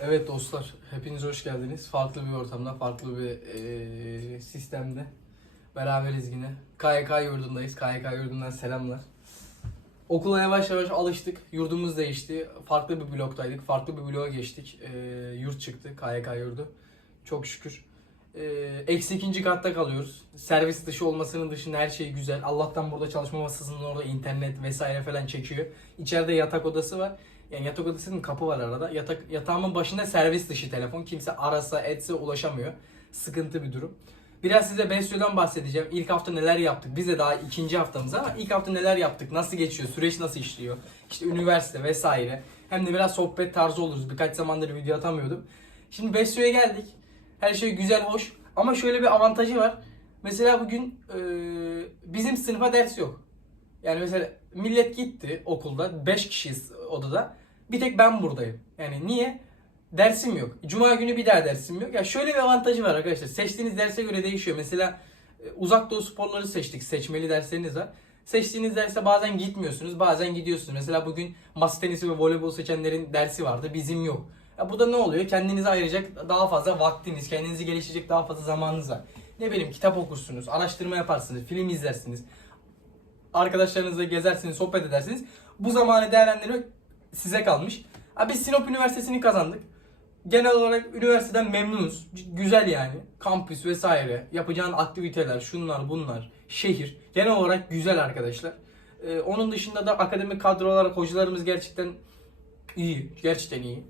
Evet dostlar, hepiniz hoş geldiniz. Farklı bir ortamda, farklı bir eee, sistemde beraberiz yine. KYK yurdundayız. KYK yurdundan selamlar. Okula yavaş yavaş alıştık. Yurdumuz değişti. Farklı bir bloktaydık. Farklı bir bloğa geçtik. Eee, yurt çıktı. KYK yurdu. Çok şükür. Eksi ikinci katta kalıyoruz. Servis dışı olmasının dışında her şey güzel. Allah'tan burada çalışma masasının orada internet vesaire falan çekiyor. İçeride yatak odası var. Yani yatak odasının kapı var arada. Yatak yatağımın başında servis dışı telefon. Kimse arasa etse ulaşamıyor. Sıkıntı bir durum. Biraz size Besyo'dan bahsedeceğim. İlk hafta neler yaptık? Biz de daha ikinci haftamız ama ilk hafta neler yaptık? Nasıl geçiyor? Süreç nasıl işliyor? İşte üniversite vesaire. Hem de biraz sohbet tarzı oluruz. Birkaç zamandır video atamıyordum. Şimdi Besyo'ya geldik. Her şey güzel, hoş. Ama şöyle bir avantajı var. Mesela bugün e, bizim sınıfa ders yok. Yani mesela millet gitti okulda. 5 kişiyiz odada. Bir tek ben buradayım. Yani niye? Dersim yok. Cuma günü bir daha dersim yok. Ya şöyle bir avantajı var arkadaşlar. Seçtiğiniz derse göre değişiyor. Mesela e, uzak doğu sporları seçtik. Seçmeli dersleriniz var. Seçtiğiniz derse bazen gitmiyorsunuz, bazen gidiyorsunuz. Mesela bugün masa tenisi ve voleybol seçenlerin dersi vardı. Bizim yok. Ya burada ne oluyor? Kendinize ayıracak daha fazla vaktiniz, kendinizi geliştirecek daha fazla zamanınız var. Ne bileyim kitap okursunuz, araştırma yaparsınız, film izlersiniz arkadaşlarınızla gezersiniz, sohbet edersiniz. Bu zamanı değerlendirmek size kalmış. Ha, biz Sinop Üniversitesi'ni kazandık. Genel olarak üniversiteden memnunuz. C- Güzel yani. Kampüs vesaire. Yapacağın aktiviteler, şunlar bunlar. Şehir. Genel olarak güzel arkadaşlar. Ee, onun dışında da akademik kadro olarak hocalarımız gerçekten iyi. Gerçekten iyi.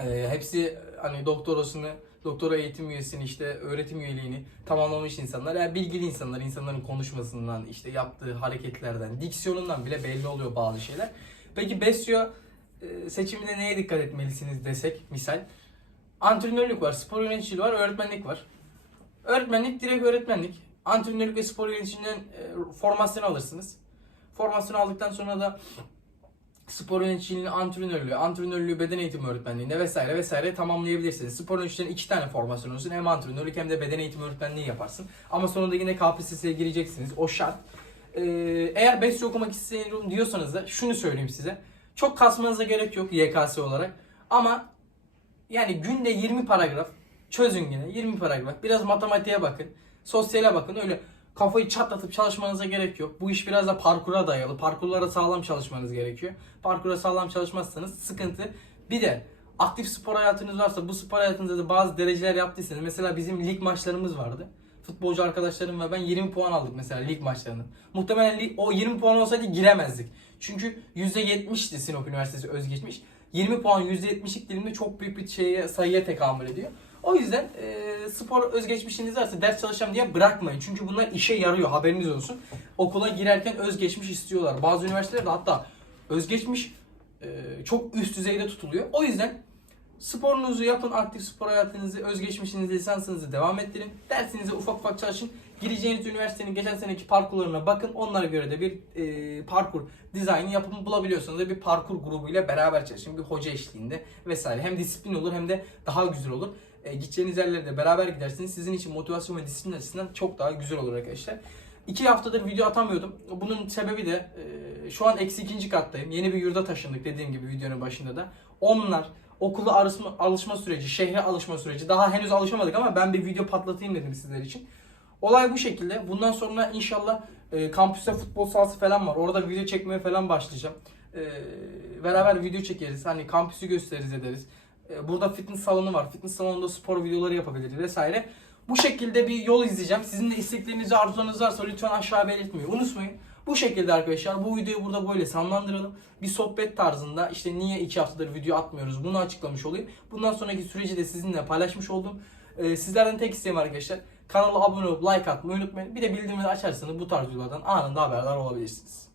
Ee, hepsi hani doktorasını, doktora eğitim üyesini işte öğretim üyeliğini tamamlamış insanlar. Yani bilgili insanlar, insanların konuşmasından, işte yaptığı hareketlerden, diksiyonundan bile belli oluyor bazı şeyler. Peki Besyo e, seçiminde neye dikkat etmelisiniz desek misal. Antrenörlük var, spor yöneticiliği var, öğretmenlik var. Öğretmenlik direkt öğretmenlik. Antrenörlük ve spor yöneticiliğinden e, formasyon alırsınız. Formasyon aldıktan sonra da spor yöneticiliğini antrenörlüğü, antrenörlüğü beden eğitimi öğretmenliğinde vesaire vesaire tamamlayabilirsiniz. Spor yöneticiliğinin iki tane formasyon olsun. Hem antrenörlük hem de beden eğitimi öğretmenliği yaparsın. Ama sonunda yine KPSS'ye gireceksiniz. O şart. Ee, eğer BES'i okumak istiyorum diyorsanız da şunu söyleyeyim size. Çok kasmanıza gerek yok YKS olarak. Ama yani günde 20 paragraf çözün yine 20 paragraf. Biraz matematiğe bakın. Sosyale bakın. Öyle kafayı çatlatıp çalışmanıza gerek yok. Bu iş biraz da parkura dayalı. Parkurlara sağlam çalışmanız gerekiyor. Parkura sağlam çalışmazsanız sıkıntı. Bir de aktif spor hayatınız varsa bu spor hayatınızda da bazı dereceler yaptıysanız mesela bizim lig maçlarımız vardı. Futbolcu arkadaşlarım ve ben 20 puan aldık mesela lig maçlarının. Muhtemelen o 20 puan olsaydı giremezdik. Çünkü %70'ti Sinop Üniversitesi özgeçmiş. 20 puan %70'lik dilimde çok büyük bir şeye, sayıya tekamül ediyor. O yüzden e, spor özgeçmişiniz varsa ders çalışacağım diye bırakmayın. Çünkü bunlar işe yarıyor haberiniz olsun. Okula girerken özgeçmiş istiyorlar. Bazı üniversitelerde hatta özgeçmiş e, çok üst düzeyde tutuluyor. O yüzden sporunuzu yapın, aktif spor hayatınızı, özgeçmişinizi, lisansınızı devam ettirin. Dersinize ufak ufak çalışın. Gireceğiniz üniversitenin geçen seneki parkurlarına bakın. Onlara göre de bir e, parkur dizaynı yapın. Bulabiliyorsanız da bir parkur grubuyla beraber çalışın. Bir hoca eşliğinde vesaire. Hem disiplin olur hem de daha güzel olur. E, gideceğiniz yerlere de beraber gidersiniz. Sizin için motivasyon ve disiplin açısından çok daha güzel olur arkadaşlar. İki haftadır video atamıyordum. Bunun sebebi de e, şu an eksi ikinci kattayım. Yeni bir yurda taşındık dediğim gibi videonun başında da. Onlar okula alışma, alışma süreci, şehre alışma süreci. Daha henüz alışamadık ama ben bir video patlatayım dedim sizler için. Olay bu şekilde. Bundan sonra inşallah e, kampüste futbol sahası falan var. Orada video çekmeye falan başlayacağım. E, beraber video çekeriz. Hani kampüsü gösteririz ederiz. E, burada fitness salonu var. Fitness salonunda spor videoları yapabiliriz vesaire. Bu şekilde bir yol izleyeceğim. Sizin de isteklerinizi, arzularınız varsa lütfen aşağı belirtmeyi unutmayın. Bu şekilde arkadaşlar bu videoyu burada böyle sonlandıralım. Bir sohbet tarzında işte niye iki haftadır video atmıyoruz bunu açıklamış olayım. Bundan sonraki süreci de sizinle paylaşmış oldum. Ee, sizlerden tek isteğim arkadaşlar kanala abone olup like atmayı unutmayın. Bir de bildirimleri açarsanız bu tarz videolardan anında haberdar olabilirsiniz.